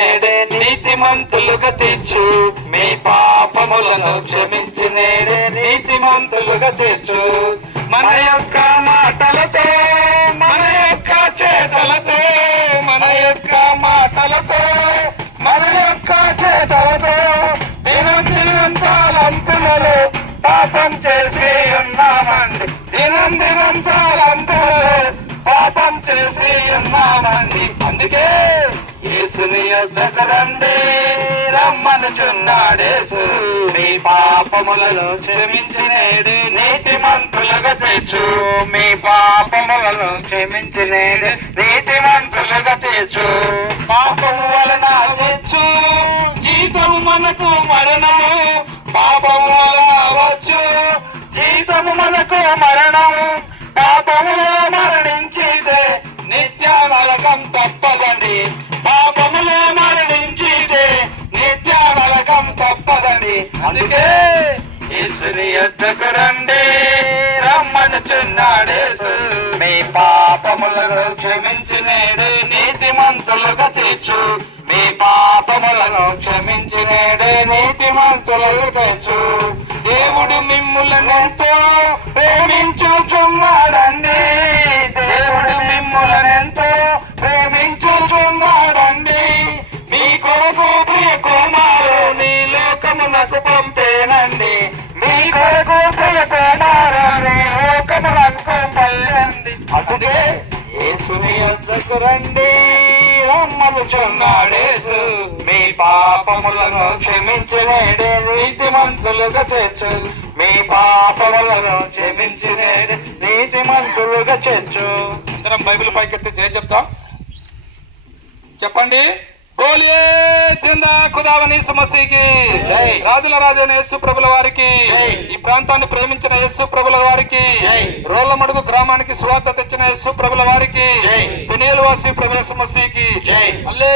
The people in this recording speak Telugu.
నేడే నీతిమంతులుగా తెచ్చు మీ పాపములను క్షమించి నేడే నీతిమంతులుగా తీర్చు. మన యొక్క మాటలతో మన యొక్క చేతలతో మన యొక్క మాటలతో మన యొక్క చేతలతో దినం దినం తాలంతులలో పాపం చేసి ఉన్నామండి. దినం దినం తాలంతులలో పాపం చేసి ఉన్నామండి. అందుకే యేసుని యొద్దకు రండి రమ్మనుచున్నాడేసు మీ పాపములలో క్షమించినేడు నీతి మంతులుగా తెచ్చు మీ పాపములను క్షమించినేడు నీతి మంతులుగా తెచ్చు పాపము వలన తెచ్చు జీతము మనకు మరణము. పాపము వలన అందుకే యేసుని యొద్దకు రండి. రమ్మనుచున్నాడేసు మీ పాపములను క్షమించి నేడు నీతిమంతులుగా తీర్చు. మీ పాపములను క్షమించి నేడు నీతిమంతులుగా తీర్చు. దేవుడు మిమ్ములనెంతో ప్రేమించుచున్నా పంపేనండి అందుకే యేసుని యొద్దకు రండి. రమ్మనుచున్నాడేసు మీ పాపములను క్షమించినేడే నీతి మంతులుగా చేర్చు మీ పాపములను క్షమించినేడే నీతి మంతులుగా చేర్చు. అందరం బైబిల్ పైకెత్తి జయ చెప్తాం. చెప్పండి. జిందా ఖుదావని రాజుల రాజైన యేసు ప్రభుల వారికి. ఈ ప్రాంతాన్ని ప్రేమించిన యేసు ప్రభుల వారికి. రోళ్ళమడుగు గ్రామానికి స్వార్థ తెచ్చిన యేసు ప్రభుల వారికి. పెనేలు వాసి ప్రభుల సమస్యకి. అల్లే